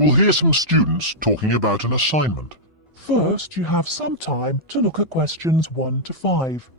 will hear some students talking about an assignment. First, you have some time to look at questions 1 to 5.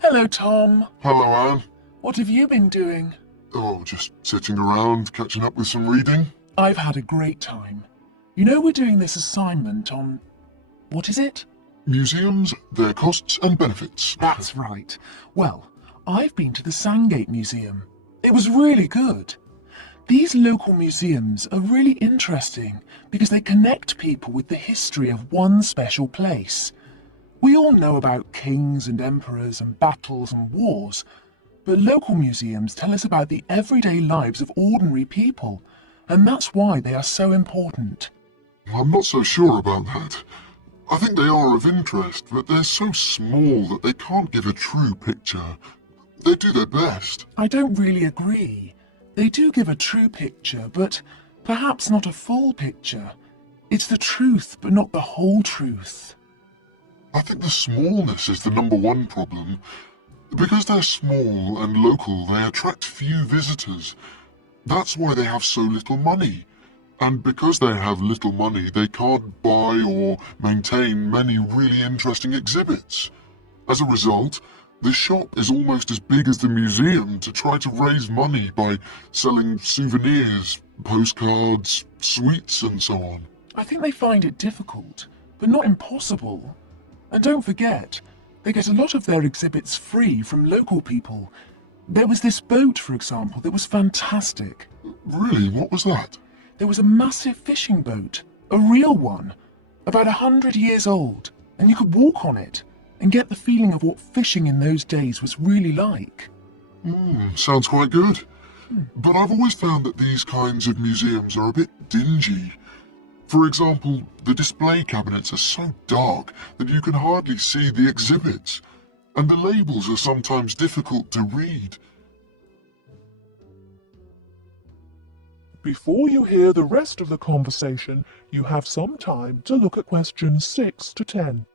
Hello, Tom. Hello, Anne. What have you been doing? Oh, just sitting around, catching up with some reading. I've had a great time. You know we're doing this assignment on... what is it? Museums, their costs and benefits. That's right. Well, I've been to the Sandgate Museum. It was really good. These local museums are really interesting because they connect people with the history of one special place. We all know about kings and emperors and battles and wars, but local museums tell us about the everyday lives of ordinary people, and that's why they are so important. I'm not so sure about that. I think they are of interest, but they're so small that they can't give a true picture. They do their best. I don't really agree. They do give a true picture, but perhaps not a full picture. It's the truth, but not the whole truth. I think the smallness is the number one problem. Because they're small and local, they attract few visitors. That's why they have so little money. And because they have little money, they can't buy or maintain many really interesting exhibits. As a result, the shop is almost as big as the museum to try to raise money by selling souvenirs, postcards, sweets and so on. I think they find it difficult, but not impossible. And don't forget, they get a lot of their exhibits free from local people. There was this boat, for example, that was fantastic. Really? What was that? There was a massive fishing boat, a real one, about 100 years old, and you could walk on it and get the feeling of what fishing in those days was really like. Sounds quite good. But I've always found that these kinds of museums are a bit dingy. For example, the display cabinets are so dark that you can hardly see the exhibits, and the labels are sometimes difficult to read. Before you hear the rest of the conversation, you have some time to look at questions 6 to 10.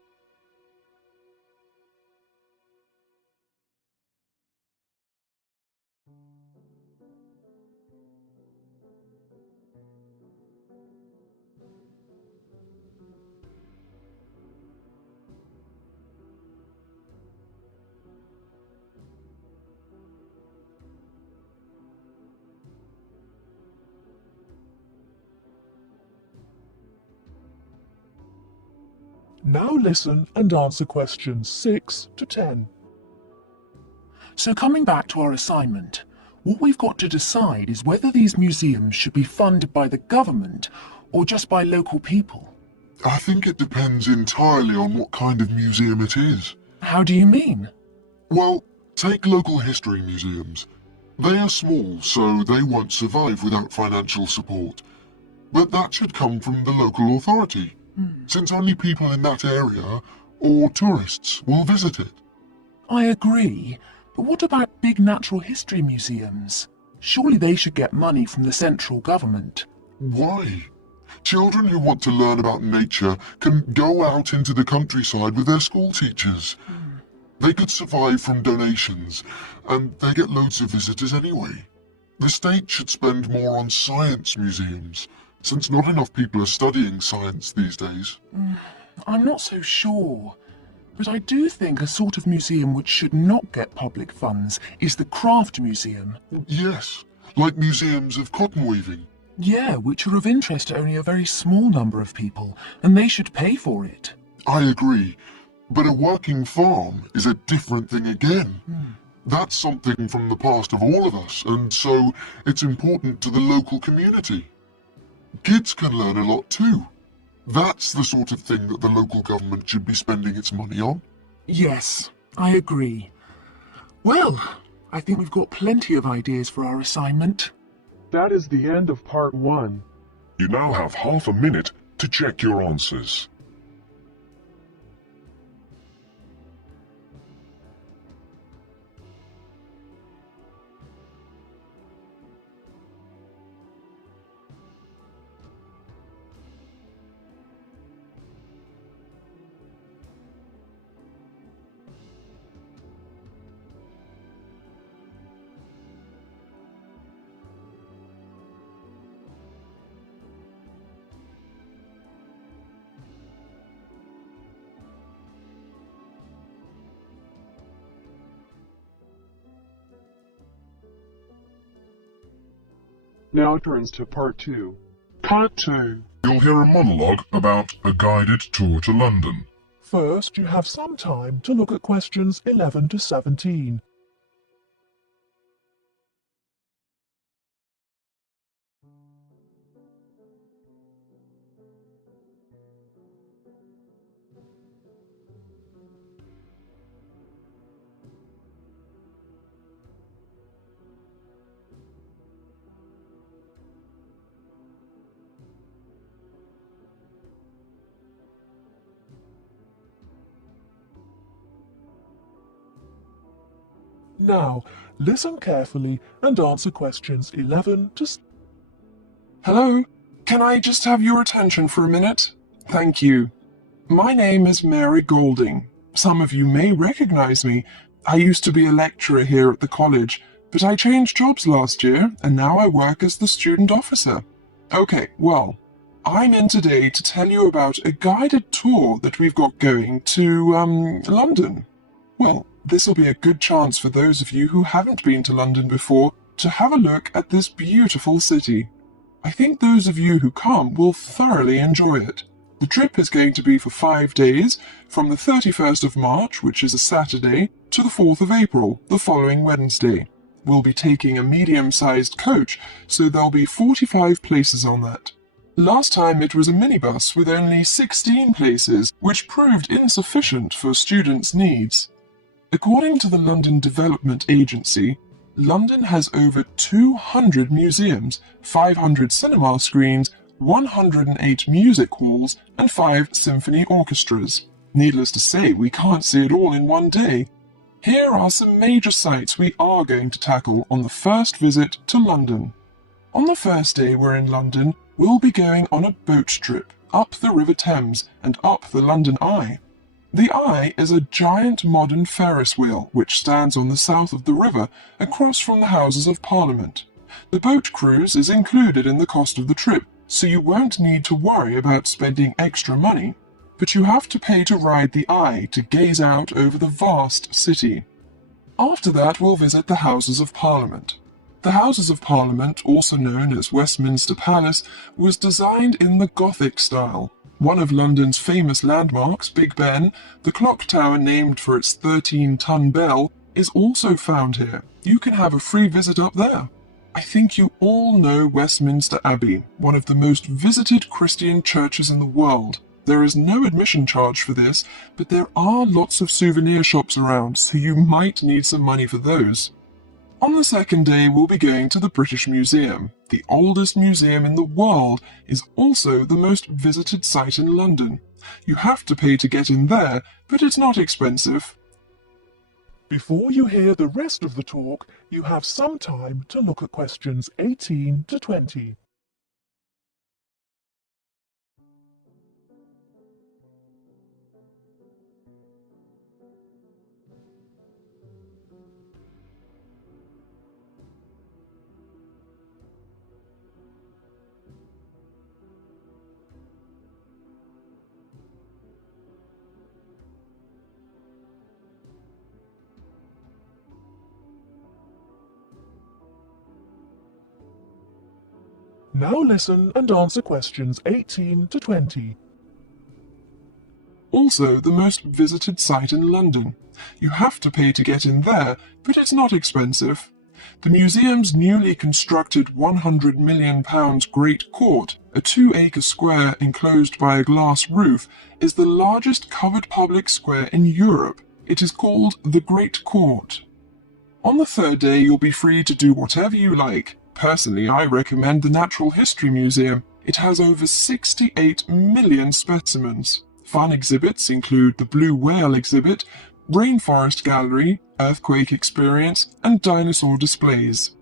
Now listen and answer questions 6 to 10. So coming back to our assignment, what we've got to decide is whether these museums should be funded by the government or just by local people. I think it depends entirely on what kind of museum it is. How do you mean? Well, take local history museums. They are small, so they won't survive without financial support. But that should come from the local authority, since only people in that area or tourists will visit it. I agree, but what about big natural history museums? Surely they should get money from the central government. Why? Children who want to learn about nature can go out into the countryside with their school teachers. They could survive from donations, and they get loads of visitors anyway. The state should spend more on science museums, since not enough people are studying science these days. I'm not so sure, but I do think a sort of museum which should not get public funds is the craft museum. Yes, like museums of cotton weaving. Yeah, which are of interest to only a very small number of people, and they should pay for it. I agree, but a working farm is a different thing again. That's something from the past of all of us, and so it's important to the local community. Kids can learn a lot too. That's the sort of thing that the local government should be spending its money on. Yes, I agree. Well, I think we've got plenty of ideas for our assignment. That is the end of part 1. You now have half a minute to check your answers. Now turns to part 2. Part 2. You'll hear a monologue about a guided tour to London. First, you have some time to look at questions 11 to 17. Now, listen carefully and answer questions 11 to... Hello, can I just have your attention for a minute? Thank you. My name is Mary Golding. Some of you may recognize me. I used to be a lecturer here at the college, but I changed jobs last year and now I work as the student officer. Okay, well, I'm in today to tell you about a guided tour that we've got going to, London. Well, this will be a good chance for those of you who haven't been to London before to have a look at this beautiful city. I think those of you who come will thoroughly enjoy it. The trip is going to be for 5 days, from the 31st of March, which is a Saturday, to the 4th of April, the following Wednesday. We'll be taking a medium-sized coach, so there'll be 45 places on that. Last time it was a minibus with only 16 places, which proved insufficient for students' needs. According to the London Development Agency, London has over 200 museums, 500 cinema screens, 108 music halls, and 5 symphony orchestras. Needless to say, we can't see it all in one day. Here are some major sites we are going to tackle on the first visit to London. On the first day we're in London, we'll be going on a boat trip up the River Thames and up the London Eye. The Eye is a giant modern Ferris wheel which stands on the south of the river across from the Houses of Parliament. The boat cruise is included in the cost of the trip, so you won't need to worry about spending extra money. But you have to pay to ride the Eye to gaze out over the vast city. After that, we'll visit the Houses of Parliament. The Houses of Parliament, also known as Westminster Palace, was designed in the Gothic style. One of London's famous landmarks, Big Ben, the clock tower named for its 13-ton bell, is also found here. You can have a free visit up there. I think you all know Westminster Abbey, one of the most visited Christian churches in the world. There is no admission charge for this, but there are lots of souvenir shops around, so you might need some money for those. On the second day, we'll be going to the British Museum. The oldest museum in the world is also the most visited site in London. You have to pay to get in there, but it's not expensive. Before you hear the rest of the talk, you have some time to look at questions 18 to 20. Now listen and answer questions 18 to 20. Also, the most visited site in London. You have to pay to get in there, but it's not expensive. The museum's newly constructed £100 million Great Court, a 2-acre square enclosed by a glass roof, is the largest covered public square in Europe. It is called the Great Court. On the third day, you'll be free to do whatever you like. Personally, I recommend the Natural History Museum. It has over 68 million specimens. Fun exhibits include the Blue Whale exhibit, Rainforest Gallery, Earthquake Experience, and dinosaur displays.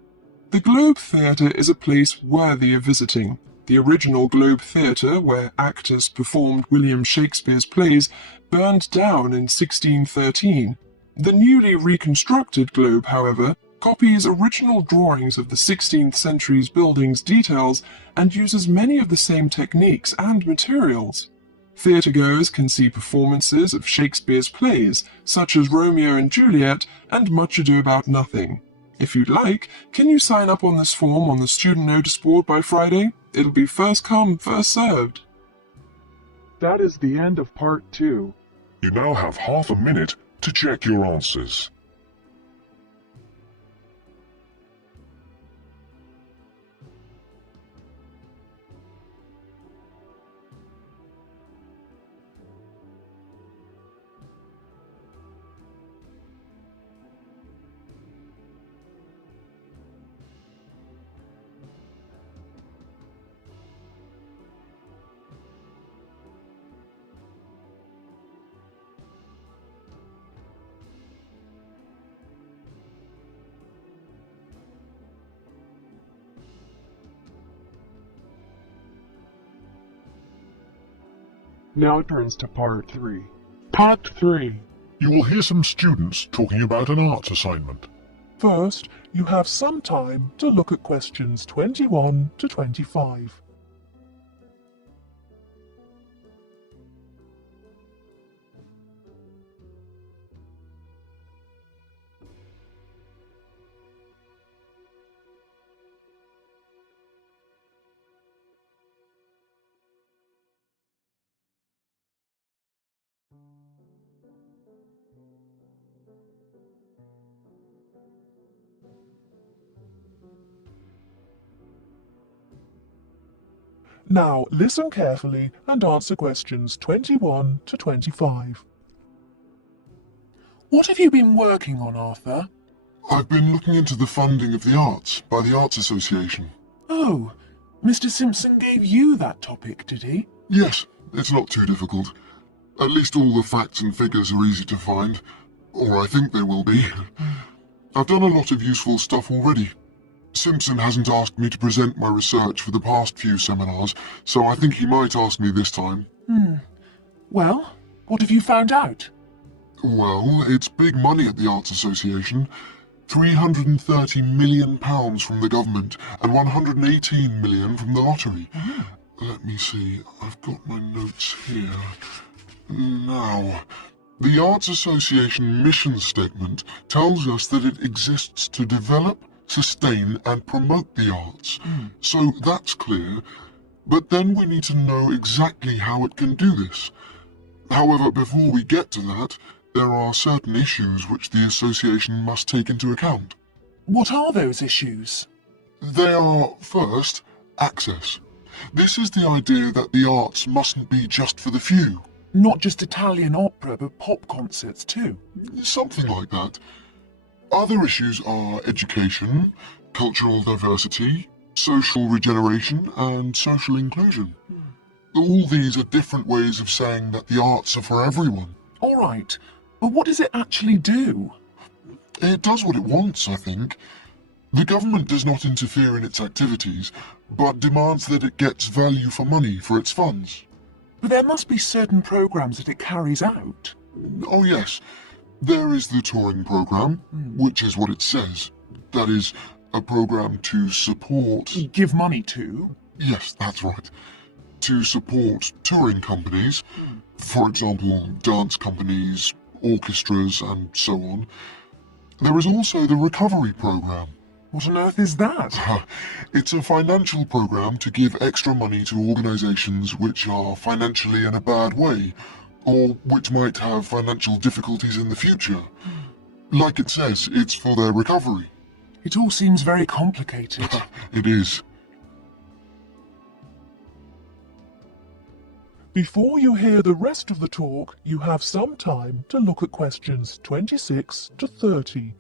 The Globe Theatre is a place worthy of visiting. The original Globe Theatre, where actors performed William Shakespeare's plays, burned down in 1613. The newly reconstructed Globe, however, copies original drawings of the 16th century's building's details and uses many of the same techniques and materials. Theatregoers can see performances of Shakespeare's plays, such as Romeo and Juliet and Much Ado About Nothing. If you'd like, can you sign up on this form on the student notice board by Friday? It'll be first come, first served. That is the end of part 2. You now have half a minute to check your answers. Now it turns to part 3. Part 3. You will hear some students talking about an arts assignment. First, you have some time to look at questions 21 to 25. Now listen carefully and answer questions 21 to 25. What have you been working on, Arthur? I've been looking into the funding of the arts by the Arts Association. Oh, Mr. Simpson gave you that topic, did he? Yes, it's not too difficult. At least all the facts and figures are easy to find. Or I think they will be. I've done a lot of useful stuff already. Simpson hasn't asked me to present my research for the past few seminars, so I think he might ask me this time. Well, what have you found out? Well, it's big money at the Arts Association. £330 million from the government and 118 million from the lottery. Let me see, I've got my notes here. Now, the Arts Association mission statement tells us that it exists to develop, sustain and promote the arts. So that's clear, but then we need to know exactly how it can do this. However, before we get to that, there are certain issues which the association must take into account. What are those issues? They are, first, access. This is the idea that the arts mustn't be just for the few. Not just Italian opera, but pop concerts too. Something like that. Other issues are education, cultural diversity, social regeneration, and social inclusion. All these are different ways of saying that the arts are for everyone. All right, but what does it actually do? It does what it wants, I think. The government does not interfere in its activities, but demands that it gets value for money for its funds. But there must be certain programs that it carries out. Oh yes, there is the touring program, which is what it says. That is, a program to support... Give money to? Yes, that's right. To support touring companies, for example, dance companies, orchestras, and so on. There is also the recovery program. What on earth is that? It's a financial program to give extra money to organizations which are financially in a bad way, or which might have financial difficulties in the future. Like it says, it's for their recovery. It all seems very complicated. It is. Before you hear the rest of the talk, you have some time to look at questions 26 to 30.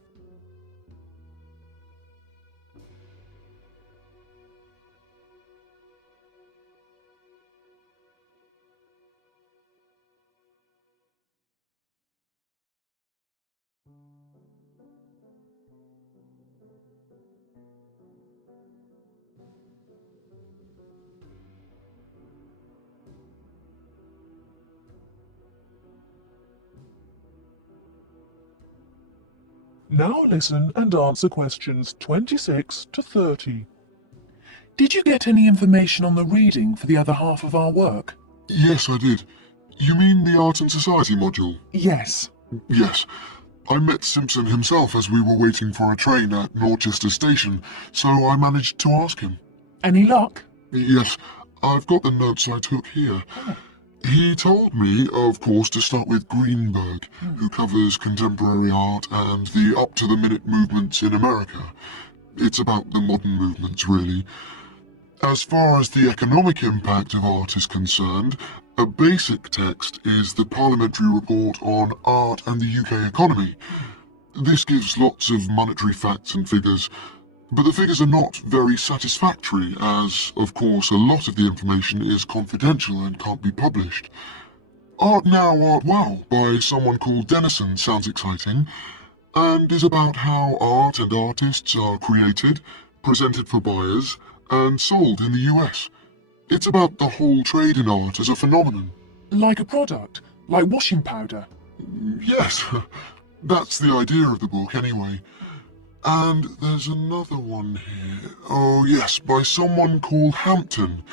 Now listen and answer questions 26 to 30. Did you get any information on the reading for the other half of our work? Yes, I did. You mean the Art and Society module? Yes. Yes. I met Simpson himself as we were waiting for a train at Dorchester Station, so I managed to ask him. Any luck? Yes, I've got the notes I took here. He told me, of course, to start with Greenberg, who covers contemporary art and the up-to-the-minute movements in America. It's about the modern movements, really. As far as the economic impact of art is concerned, a basic text is the Parliamentary Report on Art and the UK Economy. This gives lots of monetary facts and figures, but the figures are not very satisfactory, as, of course, a lot of the information is confidential and can't be published. Art Now, Art Well by someone called Denison sounds exciting, and is about how art and artists are created, presented for buyers, and sold in the US. It's about the whole trade in art as a phenomenon. Like a product? Like washing powder? Yes, that's the idea of the book anyway. And there's another one here. Oh yes, by someone called Hampton.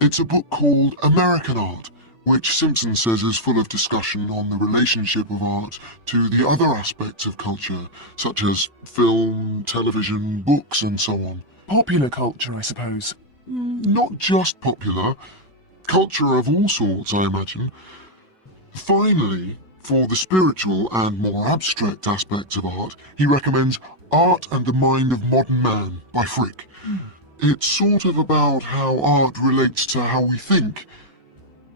It's a book called American Art, which Simpson says is full of discussion on the relationship of art to the other aspects of culture, such as film, television, books, and so on. Popular culture, I suppose. Not just popular. Culture of all sorts, I imagine. Finally, for the spiritual and more abstract aspects of art, he recommends Art and the Mind of Modern Man by Frick. It's sort of about how art relates to how we think.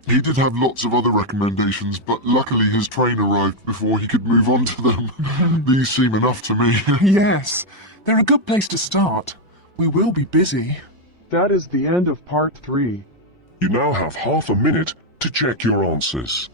He did have lots of other recommendations, but luckily his train arrived before he could move on to them. These seem enough to me. Yes, they're a good place to start. We will be busy. That is the end of part 3. You now have half a minute to check your answers.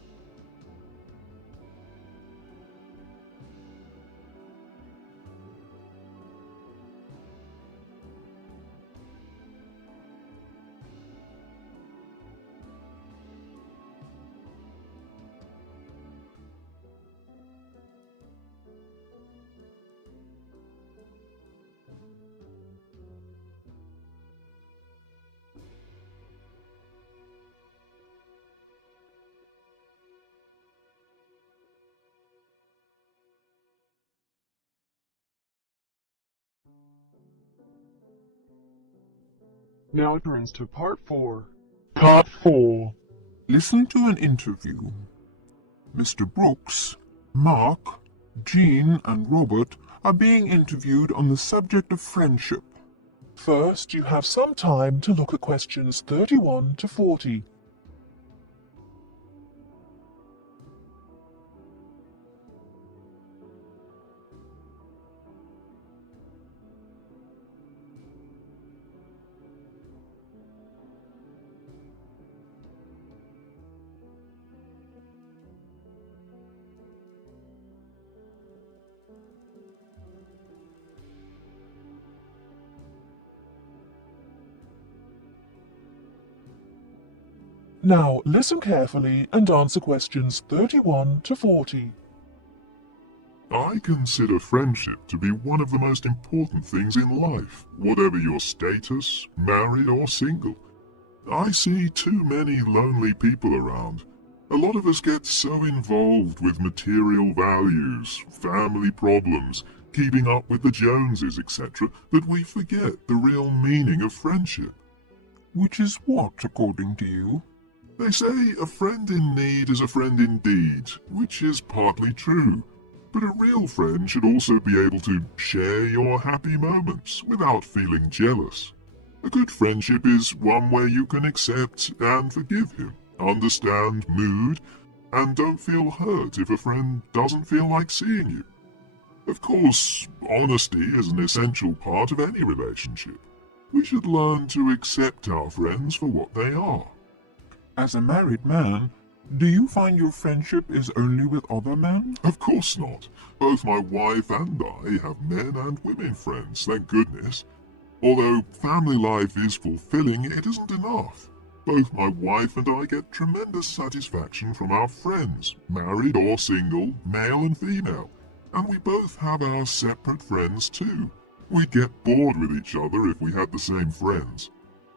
Now it turns to part 4. Part 4. Listen to an interview. Mr. Brooks, Mark, Jean, and Robert are being interviewed on the subject of friendship. First, you have some time to look at questions 31 to 40. Now, listen carefully and answer questions 31 to 40. I consider friendship to be one of the most important things in life, whatever your status, married or single. I see too many lonely people around. A lot of us get so involved with material values, family problems, keeping up with the Joneses, etc., that we forget the real meaning of friendship. Which is what, according to you? They say a friend in need is a friend indeed, which is partly true. But a real friend should also be able to share your happy moments without feeling jealous. A good friendship is one where you can accept and forgive him, understand mood, and don't feel hurt if a friend doesn't feel like seeing you. Of course, honesty is an essential part of any relationship. We should learn to accept our friends for what they are. As a married man, do you find your friendship is only with other men? Of course not. Both my wife and I have men and women friends, thank goodness. Although family life is fulfilling, it isn't enough. Both my wife and I get tremendous satisfaction from our friends, married or single, male and female. And we both have our separate friends too. We'd get bored with each other if we had the same friends.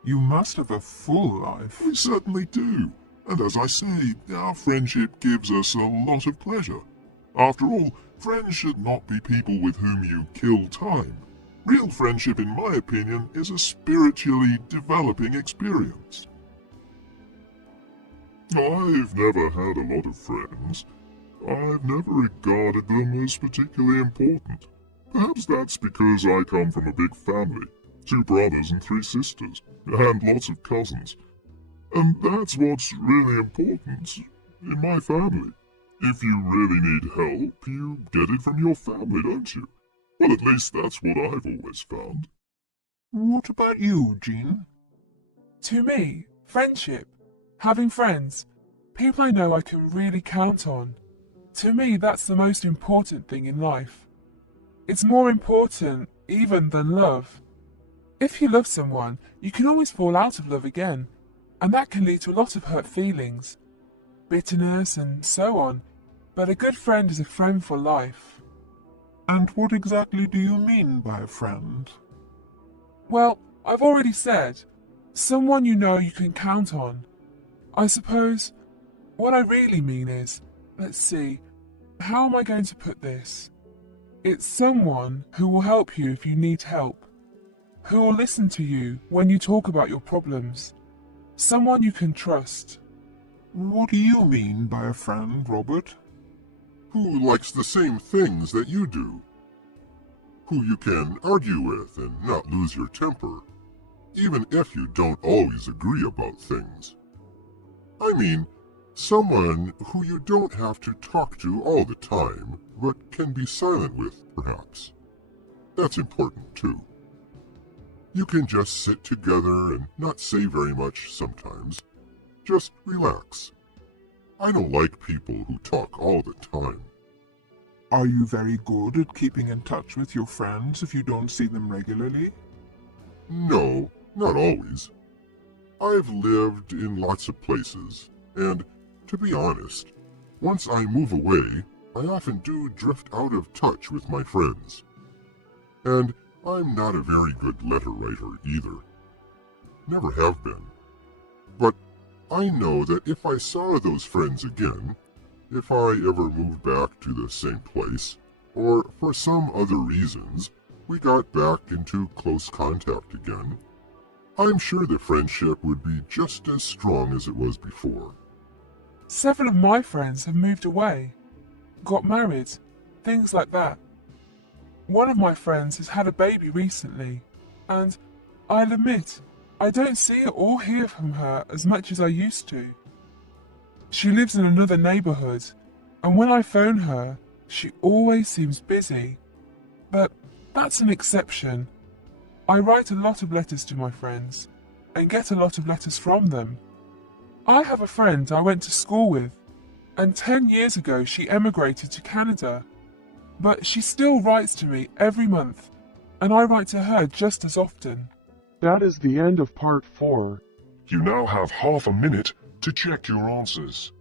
You must have a full life. We certainly do. And as I say, our friendship gives us a lot of pleasure. After all, friends should not be people with whom you kill time. Real friendship, in my opinion, is a spiritually developing experience. I've never had a lot of friends. I've never regarded them as particularly important. Perhaps that's because I come from a big family, 2 brothers and 3 sisters, and lots of cousins. And that's what's really important in my family. If you really need help, you get it from your family, don't you? Well, at least that's what I've always found. What about you, Jean? To me, friendship, having friends, people I know I can really count on. To me, that's the most important thing in life. It's more important even than love. If you love someone, you can always fall out of love again, and that can lead to a lot of hurt feelings, bitterness and so on, but a good friend is a friend for life. And what exactly do you mean by a friend? Well, I've already said, someone you know you can count on. I suppose what I really mean is, let's see, how am I going to put this? It's someone who will help you if you need help, who will listen to you when you talk about your problems, someone you can trust. What do you mean by a friend, Robert? Who likes the same things that you do. Who you can argue with and not lose your temper, even if you don't always agree about things. I mean, someone who you don't have to talk to all the time, but can be silent with, perhaps. That's important too. You can just sit together and not say very much sometimes. Just relax. I don't like people who talk all the time. Are you very good at keeping in touch with your friends if you don't see them regularly? No, not always. I've lived in lots of places, and to be honest, once I move away, I often do drift out of touch with my friends. And I'm not a very good letter writer either. Never have been. But I know that if I saw those friends again, if I ever moved back to the same place, or for some other reasons, we got back into close contact again, I'm sure the friendship would be just as strong as it was before. 7 of my friends have moved away, got married, things like that. One of my friends has had a baby recently, and I'll admit, I don't see or hear from her as much as I used to. She lives in another neighbourhood, and when I phone her, she always seems busy. But that's an exception. I write a lot of letters to my friends, and get a lot of letters from them. I have a friend I went to school with, and 10 years ago she emigrated to Canada. But she still writes to me every month, and I write to her just as often. That is the end of part 4. You now have half a minute to check your answers.